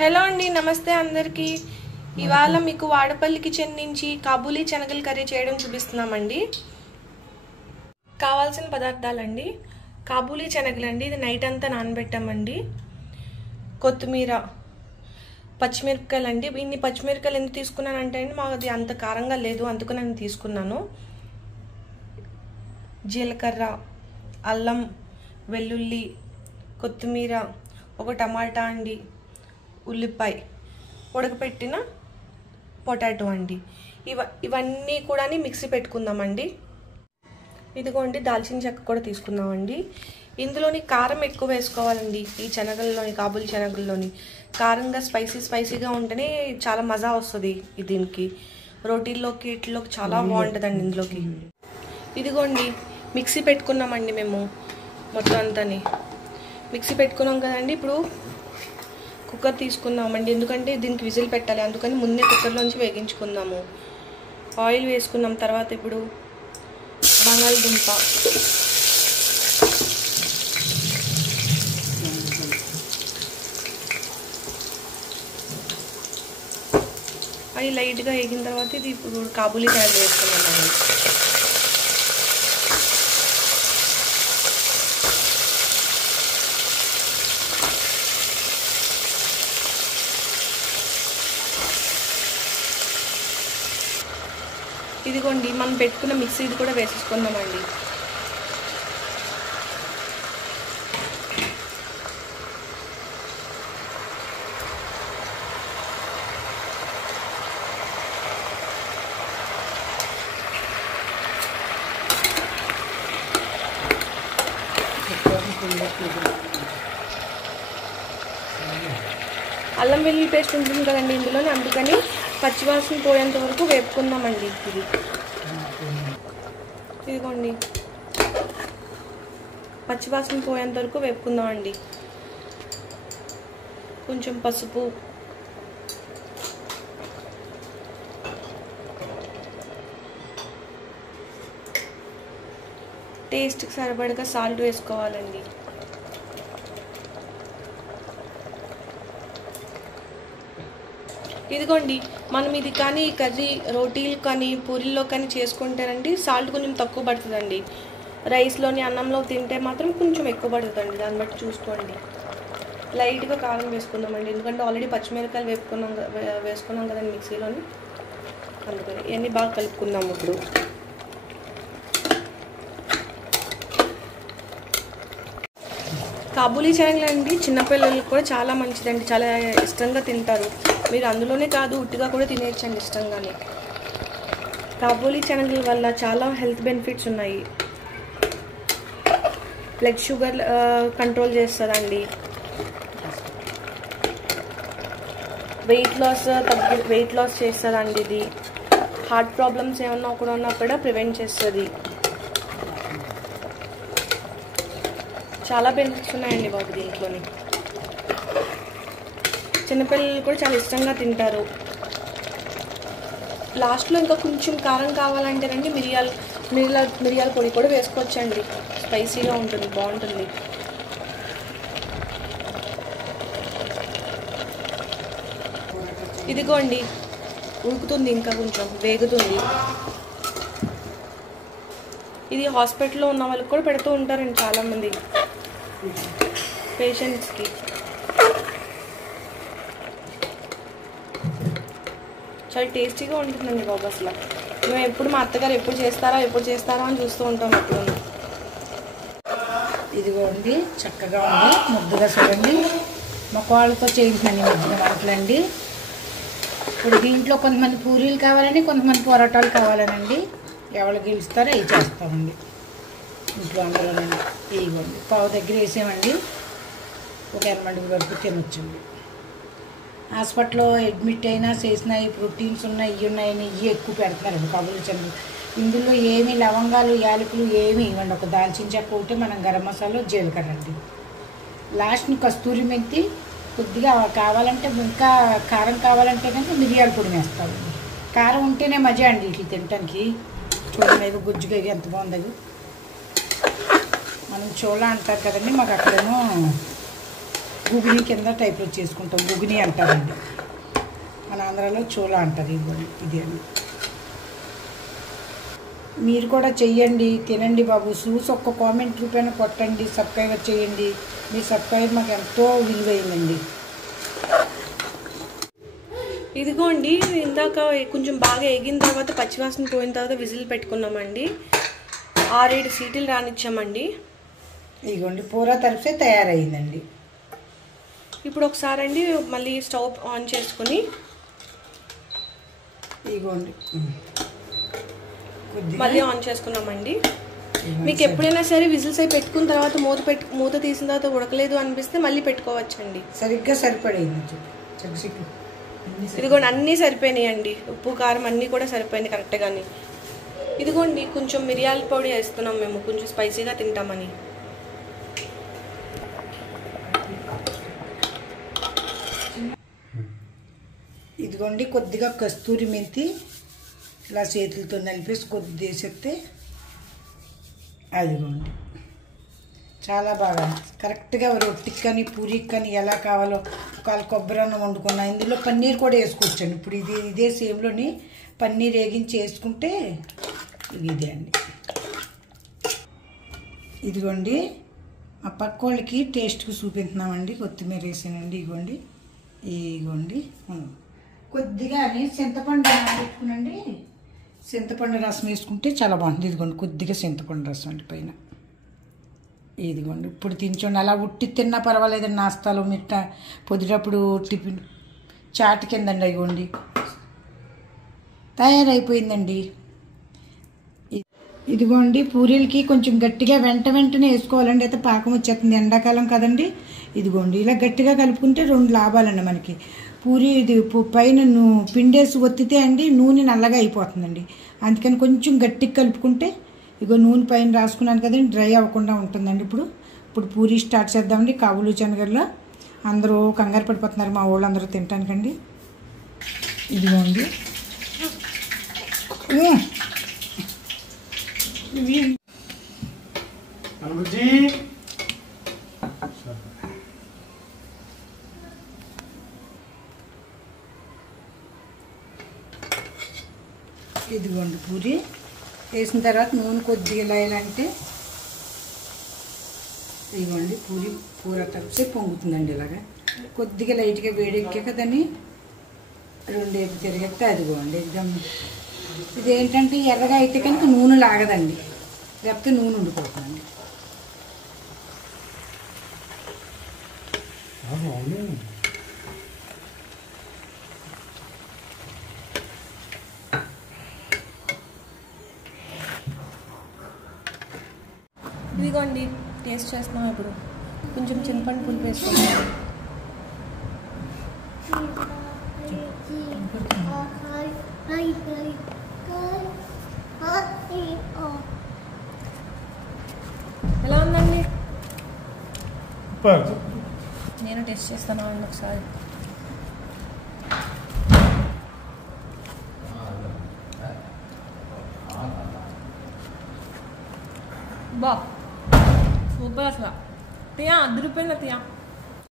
Hello అండి, నమస్తే అందరికీ. ఇవాళ మీకు వాడపల్లి కిచెన్ నుంచి కాబూలీ శనగల కర్రీ చేయడం చూపిస్తున్నామండి. కావాల్సిన పదార్థాలండి: కాబూలీ శనగలండి, ఇది నైట్ అంతా నానబెట్టామండి. కొత్తిమీర, పచ్చిమిరపకాయలండి. ఇన్ని పచ్చిమిరపకాయలు ఎందుకు తీసుకున్నానంటే అండి, మాది అంత కారంగా లేదు, అందుకు నేను తీసుకున్నాను. జీలకర్ర, అల్లం, వెల్లుల్లి, కొత్తిమీర, ఒక టమాటా అండి, ఉల్లిపాయ, ఉడకపెట్టిన పొటాటో అండి. ఇవన్నీ కూడా మిక్సీ పెట్టుకుందామండి. ఇదిగోండి, దాల్చిన చెక్క కూడా తీసుకుందామండి. ఇందులోని కారం ఎక్కువ వేసుకోవాలండి. ఈ శనగల్లోని, కాబూలీ శనగల్లోని కారంగా స్పైసీగా ఉంటేనే చాలా మజా వస్తుంది. దీనికి రోటీల్లోకి ఇట్లోకి చాలా బాగుంటుందండి. ఇందులోకి ఇదిగోండి, మిక్సీ పెట్టుకున్నామండి. మేము మొత్తం అంతాని మిక్సీ పెట్టుకున్నాం కదండి. ఇప్పుడు కుక్కర్ తీసుకుందామండి, ఎందుకంటే దీనికి విజిల్ పెట్టాలి, అందుకని ముందే కుక్కర్లోంచి వేగించుకుందాము. ఆయిల్ వేసుకున్నాం. తర్వాత ఇప్పుడు బంగాళదుంప, అవి లైట్గా వేగిన తర్వాత ఇది ఇప్పుడు కాబూలీ తయారు వేసుకున్నామండి. ఇదిగోండి, మనం పెట్టుకున్న మిక్సీ ఇది కూడా వేసేసుకుందామండి. అల్లం వెల్లుల్లి పేస్ట్ ఉంటుంది కదండి ఇందులోనే, అందుకని పచ్చివాసన పోయేంత వరకు వేపుకుందామండి. ఇదిగోండి, పచ్చివాసన పోయేంత వరకు వేపుకుందామండి. కొంచెం పసుపు, టేస్ట్కి సరిపడగా సాల్ట్ వేసుకోవాలండి. ఇదిగోండి, మనం ఇది కానీ కర్రీ రోటీలు కానీ పూరీల్లో కానీ చేసుకుంటారండి, సాల్ట్ కొంచెం తక్కువ పడుతుందండి. రైస్లోని, అన్నంలో తింటే మాత్రం కొంచెం ఎక్కువ పడుతుందండి. దాన్ని బట్టి చూసుకోండి. లైట్గా కారం వేసుకుందామండి, ఎందుకంటే ఆల్రెడీ పచ్చిమిరపకాయలు వేసుకున్నాం కదండి మిక్సీలోని, అందుకని ఇవన్నీ బాగా కలుపుకుందాము. ఇప్పుడు కాబూలీ శనగలండి చిన్నపిల్లలకి కూడా చాలా మంచిదండి, చాలా ఇష్టంగా తింటారు. మీరు అందులోనే కాదు, ఉట్టిగా కూడా తినేయచ్చండి ఇష్టంగానే. కాబూలీ శనగల వల్ల చాలా హెల్త్ బెనిఫిట్స్ ఉన్నాయి. బ్లడ్ షుగర్ కంట్రోల్ చేస్తుందండి. వెయిట్ లాస్ చేస్తుందండి. ఇది హార్ట్ ప్రాబ్లమ్స్ ఏమన్నా ఉన్నా కూడా ప్రివెంట్ చేస్తుంది. చాలా బెనిఫిట్స్ ఉన్నాయండి బాబు దీంట్లోని. చిన్నపిల్లలు కూడా చాలా ఇష్టంగా తింటారు. లాస్ట్లో ఇంకా కొంచెం కారం కావాలంటేనండి మిరియాల పొడి కూడా వేసుకోవచ్చండి. స్పైసీగా ఉంటుంది, బాగుంటుంది. ఇదిగోండి, ఉడుకుతుంది, ఇంకా కొంచెం వేగుతుంది. ఇది హాస్పిటల్లో ఉన్న వాళ్ళకి కూడా పెడుతూ ఉంటారండి చాలామంది పేషెంట్స్కి. చాలా టేస్టీగా ఉంటుందండి బాబు. అసలు మేము ఎప్పుడు మా అత్తగారు ఎప్పుడు చేస్తారా అని చూస్తూ ఉంటాం అప్పుడు. ఇదిగోండి, చక్కగా ఉంది, ముద్దుగా చూడండి. మొక్కవాళ్ళతో చేయించండి ముద్దుగా వంటలండి. ఇప్పుడు దీంట్లో కొంతమంది పూరీలు కావాలని, కొంతమంది పొరాటాలు కావాలనండి. ఎవరు గెలుస్తారో అవి చేస్తామండి ఇంట్లో అందులోనండి. ఇవ్వండి, పావు దగ్గర వేసామండి. ఒక 8 మంది వరకు తినొచ్చండి. హాస్పిటల్లో అడ్మిట్ అయినా చేసినా ఈ ప్రోటీన్స్ ఉన్నాయి, ఇవి ఉన్నాయని ఇవి ఎక్కువ పెడుతున్నారండి కాబూలీ శనగలు. ఇందులో ఏమి లవంగాలు, యాలకులు ఏమి ఇవ్వండి. ఒక దాల్చిన చెక్క ఒకటి, మనం గరం మసాలా, జీలకర్ర అండి. లాస్ట్ని కస్తూరి మెంతి కొద్దిగా కావాలంటే, ఇంకా కారం కావాలంటే కనుక మిరియాల పొడి వేస్తామండి. కారం ఉంటేనే మజా అండి ఇట్లా తినటానికి. చూడండి, ఇవి గుజ్జుగా ఇవి ఎంత బాగుంది. మనం చోళ అంటారు కదండి, మాకు అక్కడేమో గుగిని కింద టైప్లో చేసుకుంటాం. గుగిని అంటారండి, మన ఆంధ్రాలో చోలా అంటారు. ఇది అండి, మీరు కూడా చెయ్యండి, తినండి బాబు. చూసి ఒక్క కామెంట్ రూపాయన కొట్టండి, సబ్స్క్రైబ్ చేయండి. మీ సబ్స్క్రైబ్ మాకు ఎంతో విలువైందండి. ఇదిగోండి, ఇందాక కొంచెం బాగా ఎగిన తర్వాత పచ్చివాసన పోయిన తర్వాత విజిల్ పెట్టుకున్నామండి. 6-7 సీటీలు రానిచ్చామండి. ఇదిగోండి పూరా తరఫే తయారైందండి. ఇప్పుడు ఒకసారి అండి మళ్ళీ స్టవ్ ఆన్ చేసుకుని ఇదిగోండి మళ్ళీ ఆన్ చేసుకున్నామండి. మీకు ఎప్పుడైనా సరే విజిల్స్ అయి పెట్టుకున్న తర్వాత మూత తీసిన తర్వాత ఉడకలేదు అనిపిస్తే మళ్ళీ పెట్టుకోవచ్చండి. సరిగ్గా సరిపడేది. ఇదిగోండి అన్నీ సరిపోయినాయండి, ఉప్పు కారం అన్నీ కూడా సరిపోయింది కరెక్ట్గాని. ఇదిగోండి కొంచెం మిరియాల పొడి వేస్తున్నాం మేము, కొంచెం స్పైసీగా తింటామని. ఇదిగోండి కొద్దిగా కస్తూరి మెంతి ఇలా చేతులతో నలిపేసి కొద్ది వేసేస్తే అదిగోండి చాలా బాగా కరెక్ట్గా రొట్టికి కానీ పూరికి కానీ ఎలా కావాలో. ఒకవేళ కొబ్బరి అన్నం వండుకున్నా ఇందులో పన్నీర్ కూడా వేసుకోవచ్చండి. ఇప్పుడు ఇదే సేమ్లోని పన్నీర్ వేగించి వేసుకుంటే ఇదే అండి. ఇదిగోండి మా పక్క వాళ్ళకి టేస్ట్కి చూపిస్తున్నామండి. కొత్తిమీర వేసానండి. ఇదిగోండి కొద్దిగా చింతపండు పెట్టుకునండి. చింతపండు రసం వేసుకుంటే చాలా బాగుంటుంది. ఇదిగోండి కొద్దిగా చింతపండు రసం అండి పైన. ఇదిగోండి ఇప్పుడు తినచండి. అలా ఉట్టి తిన్నా పర్వాలేదండి. నాస్తాలో మిట్ట పొద్దుటప్పుడు టిఫిన్ చాట్ కిందండి. ఇదిగోండి తయారైపోయిందండి. ఇదిగోండి పూరీలకి కొంచెం గట్టిగా వెంటనే వేసుకోవాలండి, అయితే పాకం వచ్చేస్తుంది. ఎండాకాలం కదండి. ఇదిగోండి ఇలా గట్టిగా కలుపుకుంటే 2 లాభాలండి మనకి. పూరి ఇది పైన పిండేసి ఒత్తితే అండి నూనె నల్లగా అయిపోతుందండి. అందుకని కొంచెం గట్టిగా కలుపుకుంటే ఇగో నూనె పైన రాసుకున్నాను కదండి, డ్రై అవ్వకుండా ఉంటుందండి. ఇప్పుడు పూరి స్టార్ట్ చేద్దామండి. కాబూలు శనగల్లో అందరూ కంగారు పడిపోతున్నారు మా వాళ్ళందరూ తినటానికండి. ఇదిగోండి ఇదిగోండి పూరి వేసిన తర్వాత నూనె కొద్దిగా వేయాలంటే ఇదిగోండి పూర తరపు పొంగుతుందండి. ఇలాగా కొద్దిగా లైట్గా వేడెక్కాక దాన్ని 2 వైపు తిరిగితే అదిగోండి ఎగ్జామ్. ఇదేంటంటే ఎర్రగా అయితే కనుక నూనె లాగదండి, లేకపోతే నూనె ఉండిపోతుందండి. ఇదిగోండి టేస్ట్ చేస్తున్నాం. ఇప్పుడు కొంచెం చింతపండు పులుపు వేసుకుంటాం. ఎలా ఉందండి? నేను టేస్ట్ చేస్తాను అండి ఒకసారి. బా సూపర్ అసలు. తియా 10 రూపాయలు తియా.